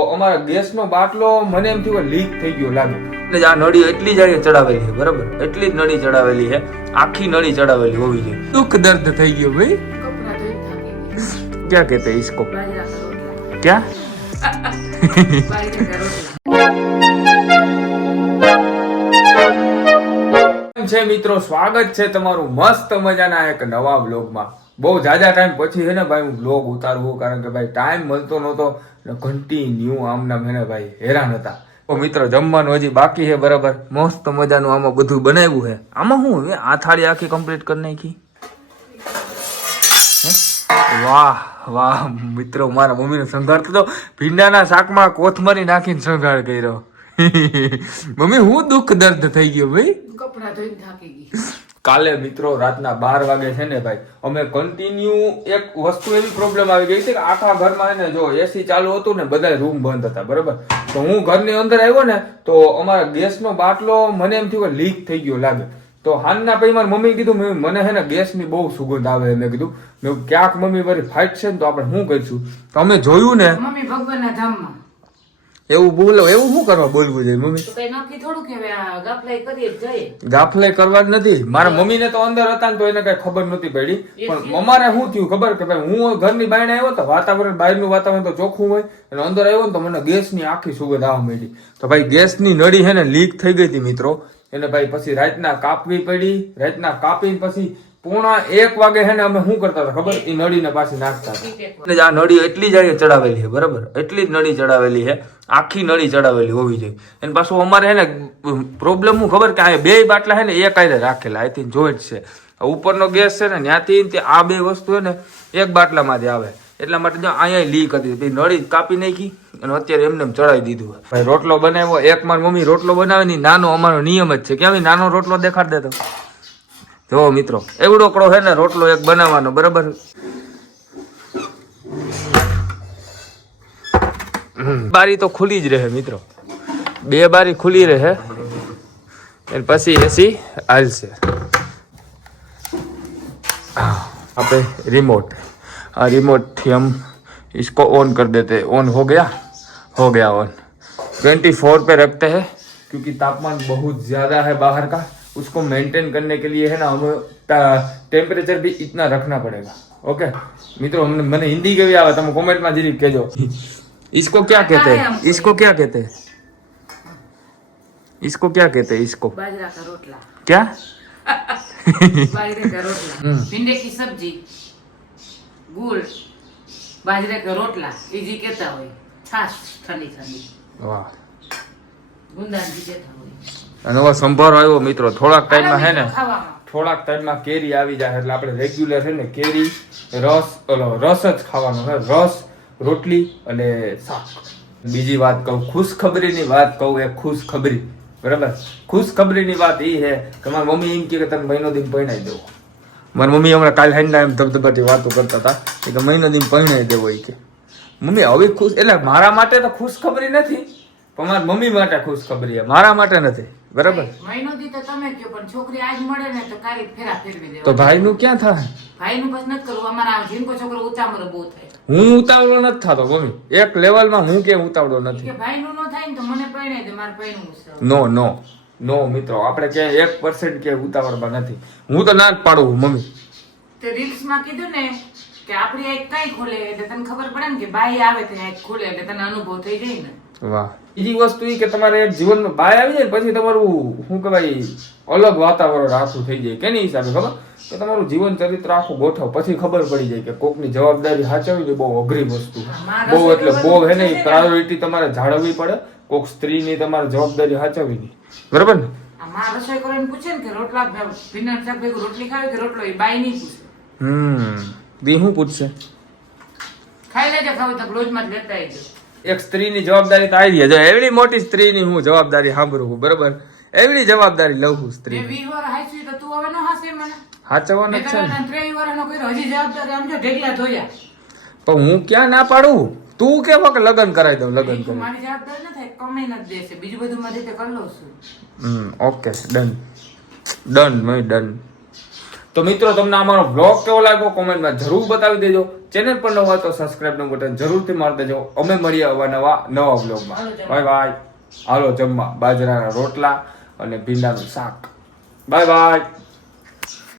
અમારા ગેસનો બાટલો મને એમ થયું લીક થઈ ગયો લાગે. એટલે આ નળી એટલી જ ચડાવેલી છે બરાબર? એટલી જ નળી ચડાવેલી છે આખી નળી ચડાવેલી હોવી જોઈએ. દુઃખ દર્દ થઈ ગયો ભાઈ. ક્યાં કહેતે ઇસકો? ક્યાં? છે મિત્રો? સ્વાગત છે તમારું મસ્ત મજાના એક નવા બ્લોગમાં બહુ જાજા ટાઈમ પછી છે ને ભાઈ હું બ્લોગ ઉતારવું કારણ કે ભાઈ ટાઈમ મળતો નહોતો કન્ટિન્યુ આમના મેને ભાઈ હેરાન હતા. તો મિત્રો, જમવાનું હજી બાકી છે બરાબર. મસ્ત મજાનું આમાં બધું બનાવ્યું છે. આમાં હવે આ થાળી આખી કમ્પ્લીટ કરી નાખી? હે? વાહ વાહ, મિત્રો, મારા મમ્મીને સંઘાર તો ભીંડાના શાકમાં કોથમરી નાખીને સંઘાર કર્યો. મમ્મી, હું દુઃખ દર્દ થઈ ગયો ભાઈ? કપડા ધોઈને થાકી ગઈ. કાલે મિત્રો રાતના બાર વાગે છે ને ભાઈ, અમે કન્ટિન્યુ એક વસ્તુ એવી પ્રોબ્લેમ આવી ગઈ છે કે આખા ઘરમાં એને જો એસી ચાલુ હતું ને બધા રૂમ બંધ હતા, બરાબર? તો હું ઘરની અંદર આવ્યો ને, તો અમારા ગેસનો બાટલો મને એમ થયું લીક થઈ ગયો લાગે. તો હાનના પછી મારી મમ્મી કીધું મને છે ને ગેસની બહુ સુગંધ આવે મેં કીધું. મેં ક્યાંક મમ્મી મારી ફાઇટ છે ને તો આપણે શું કરીશું? તો અમે જોયું ને મમ્મી ભગવાનના ધામમાં. એવું બોલો એવું શું કરવા બોલવું જોઈએ મમ્મી? થોડું કે ગાફલે કરવા જ નથી. મારા મમ્મીને તો અંદર હતા ને તો એને કઈ ખબર નતી પડી. પણ અમારે શું થયું ખબર? કે ભાઈ હું ઘરની બહાર આવ્યો તો વાતાવરણ બહારનું વાતાવરણ તો ચોખ્ખું હોય. અને અંદર આવ્યો ને તો મને ગેસની આખી સુગંધ આવવા માંડી. તો ભાઈ ગેસની નળી છે ને લીક થઈ ગઈ હતી મિત્રો. એને ભાઈ પછી રાતના કાપવી પડી. રાતના કાપીને પછી પોણા એક વાગે છે ને અમે શું કરતા હતા ખબર? એ નળીને પાછી નાખતા હતા. આ નળી એટલી જ ચડાવેલી છે બરાબર? એટલી જ નળી ચડાવેલી છે આખી નળી ચડાવેલી હોવી જોઈએ. અને પાછું અમારે છે ને પ્રોબ્લેમ હું ખબર કે આ બે બાટલા છે ને એક આયે રાખેલા આઈ થિંક જોઈન્ટ છે. ઉપરનો ગેસ છે ને ત્યાંથી તે આ બે વસ્તુ છે ને એક બાટલામાંથી આવે. એટલા માટે જો અહીંયા લીક હતી પછી નળી કાપી નાખી અને અત્યારે એમને એમ ચડાવી દીધું ભાઈ રોટલો બનાવ્યો એક મારી મમ્મી રોટલો બનાવે ને નાનો અમારો નિયમ જ છે. કેમ નાનો રોટલો દેખાડ દેતો જો મિત્રો એવડો કડો છે ને રોટલો એક બનાવવાનો બરાબર હમ. બારી તો ખુલ્લી જ રહે મિત્રો બે બારી ખુલ્લી રહે અને પછી એસી હાલશે हाँ, આપણે रिमोट हाँ रिमोट थी हम इसको ऑन कर देते ऑन हो गया हो गया ऑन ट्वेंटी फोर पे रखते हैं क्योंकि तापमान बहुत ज़्यादा है बाहर का उसको मेंटेन करने के लिए है ना हमें टेम्परेचर भी इतना रखना पड़ेगा ओके મિત્રો મને મને હિન્દી કેવી આવે તમે કોમેન્ટમાં જરીક કહેજો इसको क्या कहते हैं इसको क्या कहते हैं इसको क्या कहते हैं इसको बाजरा का रोटला क्या बाजरे का रोटला भिंडे की सब्जी गुड़ बाजरे का रोटला इजी कहता હોય છાશ ઠંડી ઠંડી વાહ હવે સંભારો આવ્યો મિત્રો થોડાક ટાઈમમાં હે ને થોડાક ટાઈમમાં કેરી આવી જાય એટલે આપણે રેગ્યુલર છે ને કેરી રસ ઓલો રસ જ ખાવાનો છે રસ રોટલી અને શાક. બીજી વાત કહું ખુશખબરીની વાત કહું એ ખુશખબરી બરાબર? ખુશખબરીની વાત એ છે કે મારી મમ્મી એમ કે તમે મહિનો દિન પરણાઈ દેવો. મારી મમ્મી હમણાં કાલ હાઈના એમ ધબધબાટી વાતો કરતા હતા કે મહિનો દિન પરણાઈ દેવો એ કે. મમ્મી હવે ખુશ એટલે મારા માટે તો ખુશખબરી નથી. પણ મારા મમ્મી માટે ખુશખબરી છે. મારા માટે નથી. બરાબર? તો તમે કયો પણ છોકરી આજ મળે ને તો ફેરવી તો દેવા ભાઈનું ક્યાં થાય? થાય. હું ઉતાવળો નથી થતો મમ્મી. એક લેવલમાં હું કે ઉતાવળો નથી? ન થાય ને તો મને પરણાઈ દે મારે પરણવું છે. નો નો. નો મિત્રો. આપણે ક્યાંય એક પર્સન્ટ કે ઉતાવળમાં નથી. હું તો ના જ પાડું મમ્મી. તે રીલ્સમાં કીધું ને કે આપણી એક કઈ ખોલે એટલે તને ખબર પડે ને કે ભાઈ આવે તો એક ખોલે એટલે તને અનુભવ થઈ જાય ને. વાહ. બીજી વસ્તુ એ કે તમારે જીવનમાં બાય આવી જાય પછી તમારું શું કહેવાય અલગ વાતાવરણ આખું થઈ જાય. કેની હિસાબે ખબર? કે તમારું જીવન ચરિત્ર આખું ગોઠવ. પછી ખબર પડી જાય કે કોકની જવાબદારી સાચવવી બહુ અઘરી વસ્તુ. બહુ એટલે બહુ હે ને પ્રાયોરિટી તમારે જાળવવી પડે. કોક સ્ત્રીની તમારે જવાબદારી સાચવવી નહીં. બરાબર ને? આ માં રસોઈ કરીને પૂછે ને કે રોટલા ભીના શાક ભેગું રોટલી ખાવી કે રોટલો એ બાઈ નહીં પૂછે. હમ. બી શું પૂછશે? ખાઈ લેજે ખાવી તો રોજમાં જ લેતા આવજો. એક સ્ત્રીની જવાબદારી તો આવી જો એવડી મોટી સ્ત્રીની હું જવાબદારી સાંભળું છું બરાબર? એવડી જવાબદારી લઉં છું સ્ત્રી વીસ વાર હાચવી તો તું હવે ન હાસે મને. સાચવવાનું જ છે પણ હું ક્યાં ના પાડું? તું કે કે લગ્ન કરાવી દઉં લગ્ન તું કરાવી. મારી જવાબદારી ન થાય કમાઈ ન દેશે. બીજું બધું મારી રીતે કરી લઉં છું. Hmm okay done. ડન મેં ડન. તો મિત્રો તમને અમારો બ્લોગ કેવો લાગ્યો? કોમેન્ટમાં જરૂર બતાવી દેજો. ચેનલ પર નવા તો સબસ્ક્રાઇબનું બટન જરૂરથી મારી દેજો. અમે મળીએ અવા નવા નવા બ્લોગમાં બાય બાય હાલો જમવા. બાજરાના રોટલા અને ભીંડાનું શાક. Bye bye